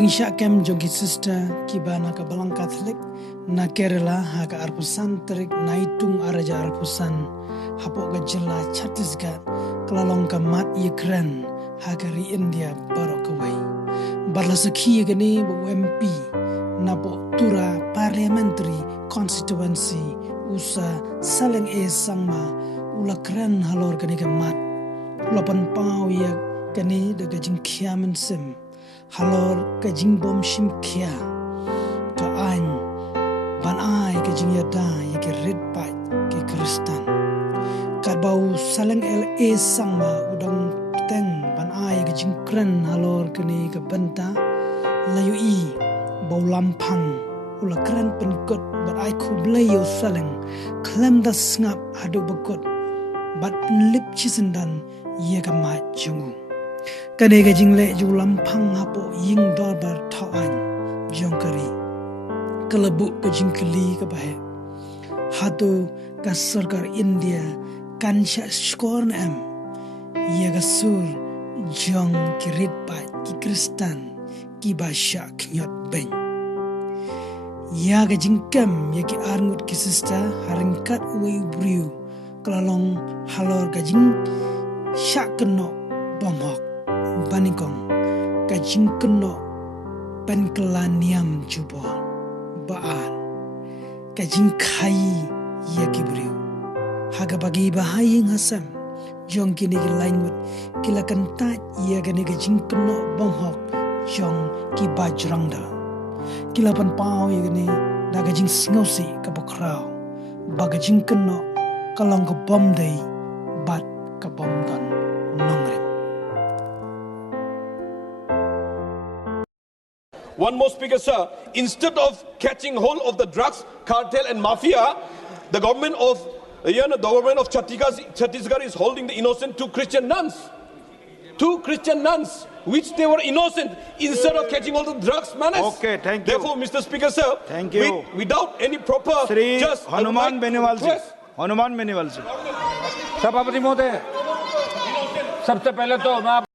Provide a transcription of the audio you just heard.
Jingsha kem jogi sister kibana ka balang Catholic na Kerala haga arpusan terik naitung araja arpusan hapok ga jilla Chhattisgarh kelalong ka mat Ukraine haga ri India barok kawai barla sakhi gani bo MP na bo tura parliamentary constituency usa saleng sangma ula kran halor gani ka mat lopan pau ya gani daga jingkhiamen sim halor ka jingbom shim khia ka an ban ai ka jingyada ya ke red pat ke kristan ka bau saleng sangma udang teng ban ai ka jingkran halor kani ka banta layu i bau lampang ula kran penkot bat ai khublai yo saleng klem da snap hadu bakot bat lip chisendan ye ka ma jungu kane ga jingle ju lampang hapo ying dor bar thawan jongkari kalabu ka jingkli ka bahe hatu ka sarkar India kansha skor am ye ga sur jong kirit pa ki kristan ki basha knyot ben ya ga jingkam ye ki arngut ki sister haringkat uwe briu kalalong halor ga jing shakno bomhok banikong kajing keno penkelaniam jubo baan kajing kai ya kibriu haga bagi bahaying hasam jong kini ki lainut kilakan tat ya gani kajing keno bomhok jong ki bajrangda kilapan pau ya gani da kajing sngosi ka bokraw bagajing keno kalong ka bom dei bat ka bom don nongre. One more speaker, sir. Instead of catching hold of the drugs cartel and mafia, the government of Chhattisgarh is holding the innocent two Christian nuns, which they were innocent instead of catching all the drugs menace. Okay, thank you. Therefore, Mr. Speaker, sir, thank you. Without any proper, Shri just Hanuman Beniwal ji, Hanuman Beniwal ji. सभापति महोदय, सबसे पहले तो मैं